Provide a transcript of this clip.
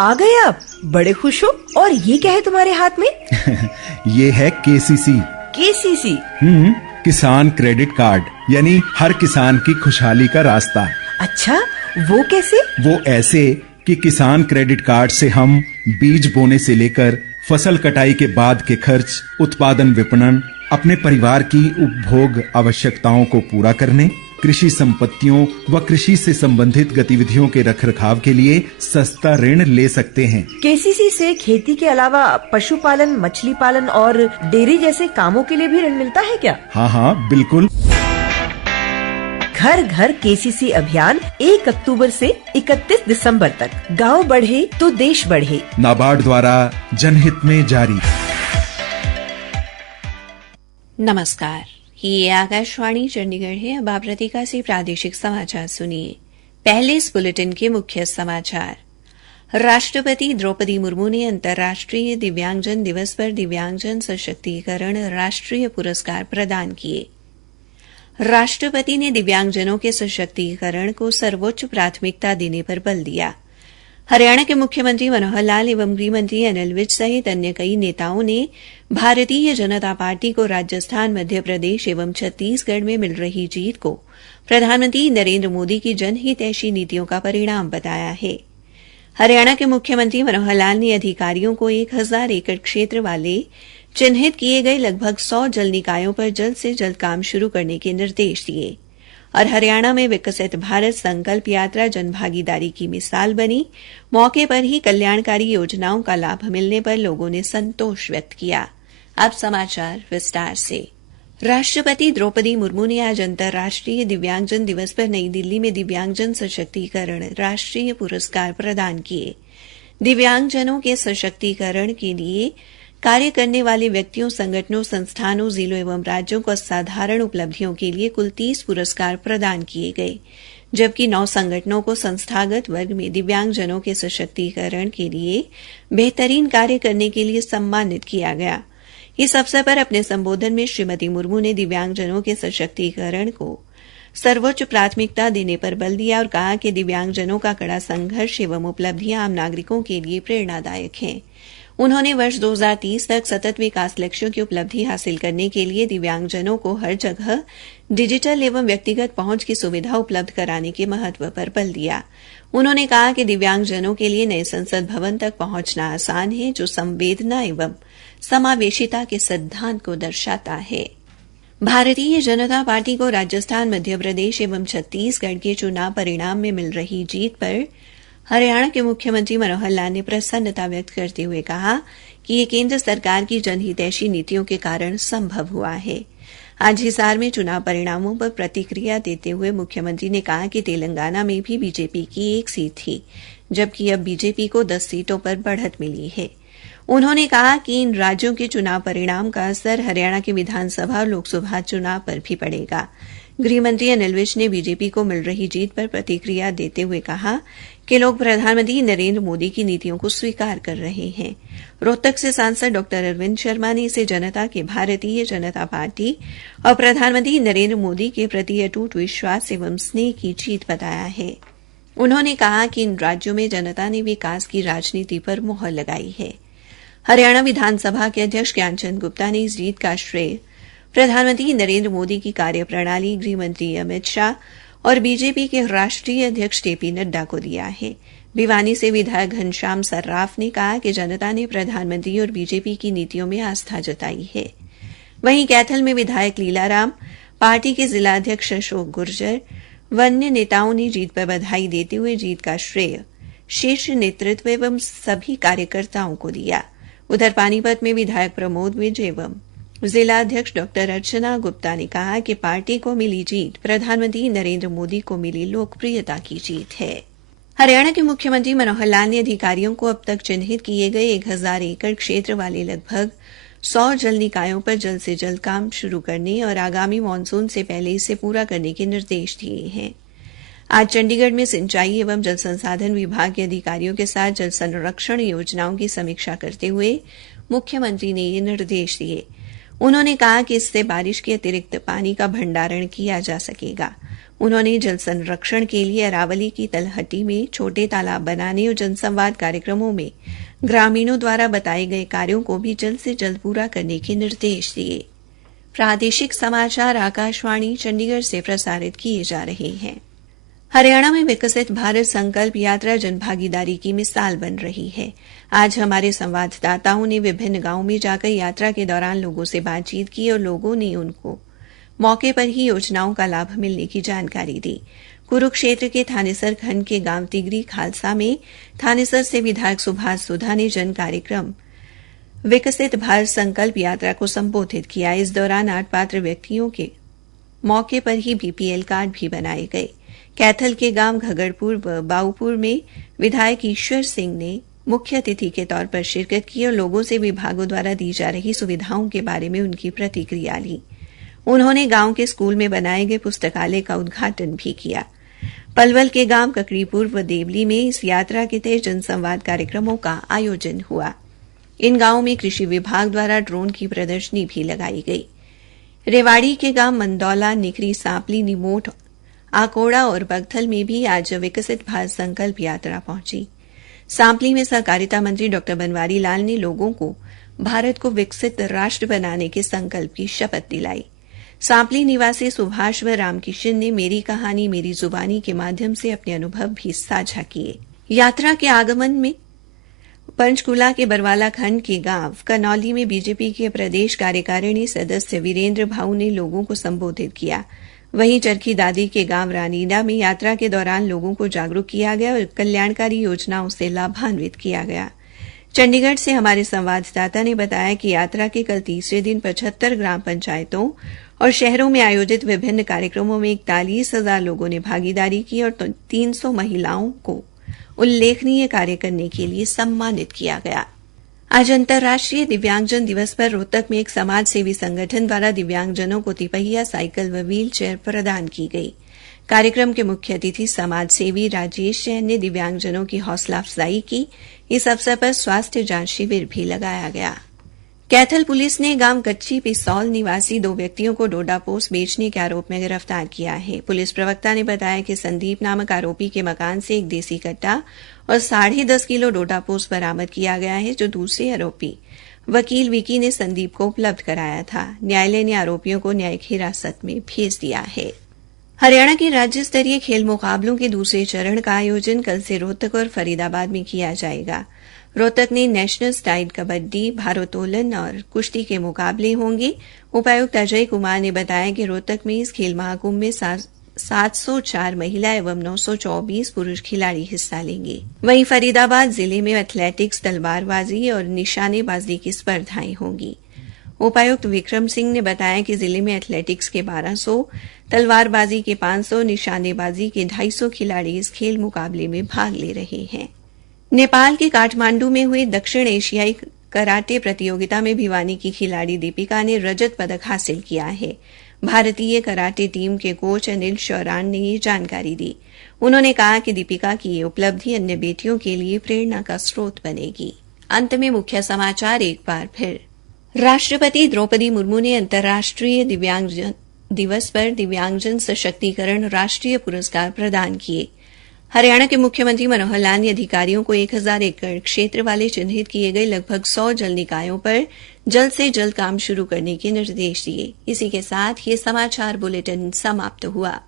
आ गए आप, बड़े खुश हो। और ये क्या है तुम्हारे हाथ में? ये है केसीसी। केसीसी? किसान क्रेडिट कार्ड, यानी हर किसान की खुशहाली का रास्ता। अच्छा, वो कैसे? वो ऐसे कि किसान क्रेडिट कार्ड से हम बीज बोने से लेकर फसल कटाई के बाद के खर्च, उत्पादन, विपणन, अपने परिवार की उपभोग आवश्यकताओं को पूरा करने, कृषि संपत्तियों व कृषि से संबंधित गतिविधियों के रखरखाव के लिए सस्ता ऋण ले सकते हैं। केसीसी से खेती के अलावा पशुपालन, मछली पालन और डेयरी जैसे कामों के लिए भी ऋण मिलता है क्या? हाँ, बिल्कुल। घर घर केसीसी अभियान 1 अक्टूबर से 31 दिसंबर तक। गांव बढ़े तो देश बढ़े। नाबार्ड द्वारा जनहित में जारी। नमस्कार, ये आकाशवाणी चंडीगढ़ है। अब आप रतिका से प्रादेशिक समाचार सुनिए। पहले इस बुलेटिन के मुख्य समाचार। राष्ट्रपति द्रौपदी मुर्मू ने अंतर्राष्ट्रीय दिव्यांगजन दिवस पर दिव्यांगजन सशक्तिकरण राष्ट्रीय पुरस्कार प्रदान किए। राष्ट्रपति ने दिव्यांगजनों के सशक्तिकरण को सर्वोच्च प्राथमिकता देने पर बल दिया। हरियाणा के मुख्यमंत्री मनोहर लाल एवं गृहमंत्री अनिल विज सहित अन्य कई नेताओं ने भारतीय जनता पार्टी को राजस्थान, मध्य प्रदेश एवं छत्तीसगढ़ में मिल रही जीत को प्रधानमंत्री नरेंद्र मोदी की जनहितैषी नीतियों का परिणाम बताया है। हरियाणा के मुख्यमंत्री मनोहर लाल ने अधिकारियों को 1000 एकड़ क्षेत्र वाले चिन्हित किए गए लगभग 100 जल निकायों पर जल्द से जल्द काम शुरू करने के निर्देश दिए और हरियाणा में विकसित भारत संकल्प यात्रा जनभागीदारी की मिसाल बनी। मौके पर ही कल्याणकारी योजनाओं का लाभ मिलने पर लोगों ने संतोष व्यक्त किया। अब समाचार विस्तार से। राष्ट्रपति द्रौपदी मुर्मू ने आज अंतर्राष्ट्रीय दिव्यांगजन दिवस पर नई दिल्ली में दिव्यांगजन सशक्तिकरण राष्ट्रीय पुरस्कार प्रदान किए। दिव्यांगजनों के सशक्तिकरण के लिए कार्य करने वाले व्यक्तियों, संगठनों, संस्थानों, जिलों एवं राज्यों को असाधारण उपलब्धियों के लिए कुल 30 पुरस्कार प्रदान किए गए, जबकि 9 संगठनों को संस्थागत वर्ग में दिव्यांगजनों के सशक्तिकरण के लिए बेहतरीन कार्य करने के लिए सम्मानित किया गया। इस अवसर पर अपने संबोधन में श्रीमती मुर्मू ने दिव्यांगजनों के सशक्तिकरण को सर्वोच्च प्राथमिकता देने पर बल दिया और कहा कि दिव्यांगजनों का कड़ा संघर्ष एवं उपलब्धियां आम नागरिकों के लिए प्रेरणादायक हैं। उन्होंने वर्ष 2030 तक सतत विकास लक्ष्यों की उपलब्धि हासिल करने के लिए दिव्यांगजनों को हर जगह डिजिटल एवं व्यक्तिगत पहुंच की सुविधा उपलब्ध कराने के महत्व पर बल दिया। उन्होंने कहा कि दिव्यांगजनों के लिए नए संसद भवन तक पहुंचना आसान है, जो संवेदना एवं समावेशिता के सिद्धांत को दर्शाता है। भारतीय जनता पार्टी को राजस्थान, मध्य प्रदेश एवं छत्तीसगढ़ के चुनाव परिणाम में मिल रही जीत पर हरियाणा के मुख्यमंत्री मनोहर लाल ने प्रसन्नता व्यक्त करते हुए कहा कि ये केंद्र सरकार की जनहितैषी नीतियों के कारण संभव हुआ है। आज हिसार में चुनाव परिणामों पर प्रतिक्रिया देते हुए मुख्यमंत्री ने कहा कि तेलंगाना में भी बीजेपी की 1 सीट थी, जबकि अब बीजेपी को 10 सीटों पर बढ़त मिली है। उन्होंने कहा कि इन राज्यों के चुनाव परिणाम का असर हरियाणा के विधानसभा और लोकसभा चुनाव पर भी पड़ेगा। गृहमंत्री अनिल विज ने बीजेपी को मिल रही जीत पर प्रतिक्रिया देते हुए कहा कि लोग प्रधानमंत्री नरेंद्र मोदी की नीतियों को स्वीकार कर रहे हैं। रोहतक से सांसद डॉ अरविंद शर्मा ने इसे जनता के भारतीय जनता पार्टी और प्रधानमंत्री नरेंद्र मोदी के प्रति अटूट विश्वास एवं स्नेह की जीत बताया है। उन्होंने कहा कि इन राज्यों में जनता ने विकास की राजनीति पर मुहर लगाई है। हरियाणा विधानसभा के अध्यक्ष ज्ञानचंद गुप्ता ने इस जीत का श्रेय प्रधानमंत्री नरेंद्र मोदी की कार्यप्रणाली, गृहमंत्री अमित शाह और बीजेपी के राष्ट्रीय अध्यक्ष जेपी नड्डा को दिया है। भिवानी से विधायक घनश्याम सर्राफ ने कहा कि जनता ने प्रधानमंत्री और बीजेपी की नीतियों में आस्था जताई है। वहीं कैथल में विधायक लीलाराम, पार्टी के जिला अध्यक्ष अशोक गुर्जर व अन्य नेताओं ने जीत पर बधाई देते हुए जीत का श्रेय शीर्ष नेतृत्व एवं सभी कार्यकर्ताओं को दिया। उधर पानीपत में विधायक प्रमोद विज एवं जिला अध्यक्ष डॉ अर्चना गुप्ता ने कहा कि पार्टी को मिली जीत प्रधानमंत्री नरेंद्र मोदी को मिली लोकप्रियता की जीत है। हरियाणा के मुख्यमंत्री मनोहर लाल ने अधिकारियों को अब तक चिन्हित किए गए 1000 एकड़ क्षेत्र वाले लगभग 100 जल निकायों पर जल्द से जल्द काम शुरू करने और आगामी मानसून से पहले इसे पूरा करने के निर्देश दिए हैं। आज चंडीगढ़ में सिंचाई एवं जल संसाधन विभाग के अधिकारियों के साथ जल संरक्षण योजनाओं की समीक्षा करते हुए मुख्यमंत्री ने ये निर्देश दिए। उन्होंने कहा कि इससे बारिश के अतिरिक्त पानी का भंडारण किया जा सकेगा। उन्होंने जल संरक्षण के लिए अरावली की तलहटी में छोटे तालाब बनाने और जनसंवाद कार्यक्रमों में ग्रामीणों द्वारा बताए गए कार्यों को भी जल्द से जल्द पूरा करने के निर्देश दिए। प्रादेशिक समाचार आकाशवाणी चंडीगढ़ से प्रसारित किए जा रहे हैं। हरियाणा में विकसित भारत संकल्प यात्रा जनभागीदारी की मिसाल बन रही है। आज हमारे संवाददाताओं ने विभिन्न गांवों में जाकर यात्रा के दौरान लोगों से बातचीत की और लोगों ने उनको मौके पर ही योजनाओं का लाभ मिलने की जानकारी दी। कुरुक्षेत्र के थानेसर खंड के गांव तिगरी खालसा में थानेसर से विधायक सुभाष सुधा ने जन कार्यक्रम विकसित भारत संकल्प यात्रा को संबोधित किया। इस दौरान 8 पात्र व्यक्तियों के मौके पर ही बीपीएल कार्ड भी बनाए गए। कैथल के गांव घगड़पुर व बाऊपुर में विधायक ईश्वर सिंह ने मुख्य अतिथि के तौर पर शिरकत की और लोगों से विभागों द्वारा दी जा रही सुविधाओं के बारे में उनकी प्रतिक्रिया ली। उन्होंने गांव के स्कूल में बनाए गए पुस्तकालय का उद्घाटन भी किया। पलवल के गांव ककड़ीपुर व देवली में इस यात्रा के तहत जनसंवाद कार्यक्रमों का आयोजन हुआ। इन गांवों में कृषि विभाग द्वारा ड्रोन की प्रदर्शनी भी लगाई गई। रेवाड़ी के गांव मंदौला, निकरी, सांपली, निमोट, आकोड़ा और बगथल में भी आज विकसित भारत संकल्प यात्रा पहुंची। सांपली में सहकारिता मंत्री डॉ बनवारी लाल ने लोगों को भारत को विकसित राष्ट्र बनाने के संकल्प की शपथ दिलाई। सांपली निवासी सुभाष व रामकिशन ने मेरी कहानी मेरी जुबानी के माध्यम से अपने अनुभव भी साझा किए। यात्रा के आगमन में पंचकूला के बरवाला खंड के गांव कनौली में बीजेपी के प्रदेश कार्यकारिणी सदस्य वीरेंद्र भाऊ ने लोगों को संबोधित किया। वहीं चरखी दादी के गांव रानीडा में यात्रा के दौरान लोगों को जागरूक किया गया और कल्याणकारी योजनाओं से लाभान्वित किया गया। चंडीगढ़ से हमारे संवाददाता ने बताया कि यात्रा के कल तीसरे दिन 75 ग्राम पंचायतों और शहरों में आयोजित विभिन्न कार्यक्रमों में 41,000 लोगों ने भागीदारी की और 300 महिलाओं को उल्लेखनीय कार्य करने के लिए सम्मानित किया गया। आज अंतर्राष्ट्रीय दिव्यांगजन दिवस पर रोहतक में एक समाज सेवी संगठन द्वारा दिव्यांगजनों को तिपहिया साइकिल व व्हील चेयर प्रदान की गई। कार्यक्रम के मुख्य अतिथि समाज सेवी राजेश जैन ने दिव्यांगजनों की हौसला अफजाई की। इस अवसर पर स्वास्थ्य जांच शिविर भी लगाया गया। कैथल पुलिस ने गांव कच्ची पिसौल निवासी 2 व्यक्तियों को डोडापोस बेचने के आरोप में गिरफ्तार किया है। पुलिस प्रवक्ता ने बताया कि संदीप नामक आरोपी के मकान से एक देसी कट्टा और 10.5 किलो डोडापोस बरामद किया गया है, जो दूसरे आरोपी वकील विकी ने संदीप को उपलब्ध कराया था। न्यायालय ने आरोपियों को न्यायिक हिरासत में भेज दिया है। हरियाणा के राज्य स्तरीय खेल मुकाबलों के दूसरे चरण का आयोजन कल से रोहतक और फरीदाबाद में किया जाएगा। रोहतक में नेशनल स्टाइल कबड्डी, भारोत्तोलन और कुश्ती के मुकाबले होंगे। उपायुक्त अजय कुमार ने बताया कि रोहतक में इस खेल महाकुंभ में 704 महिला एवं 924 पुरुष खिलाड़ी हिस्सा लेंगे। वहीं फरीदाबाद जिले में एथलेटिक्स, तलवारबाजी और निशानेबाजी की स्पर्धाएं होंगी। उपायुक्त विक्रम सिंह ने बताया कि जिले में एथलेटिक्स के 1200, तलवारबाजी के 500, निशानेबाजी के 250 खिलाड़ी इस खेल मुकाबले में भाग ले रहे हैं। नेपाल के काठमांडू में हुए दक्षिण एशियाई कराटे प्रतियोगिता में भिवानी की खिलाड़ी दीपिका ने रजत पदक हासिल किया है। भारतीय कराटे टीम के कोच अनिल शौरान ने ये जानकारी दी। उन्होंने कहा कि दीपिका की ये उपलब्धि अन्य बेटियों के लिए प्रेरणा का स्रोत बनेगी। अंत में मुख्य समाचार एक बार फिर। राष्ट्रपति द्रौपदी मुर्मू ने अंतर्राष्ट्रीय दिव्यांगजन दिवस पर दिव्यांगजन सशक्तिकरण राष्ट्रीय पुरस्कार प्रदान किए। हरियाणा के मुख्यमंत्री मनोहर लाल ने अधिकारियों को 1000 एकड़ क्षेत्र वाले चिन्हित किए गए लगभग 100 जल निकायों पर जल्द से जल्द काम शुरू करने के निर्देश दिए। इसी के साथ ये समाचार बुलेटिन समाप्त हुआ।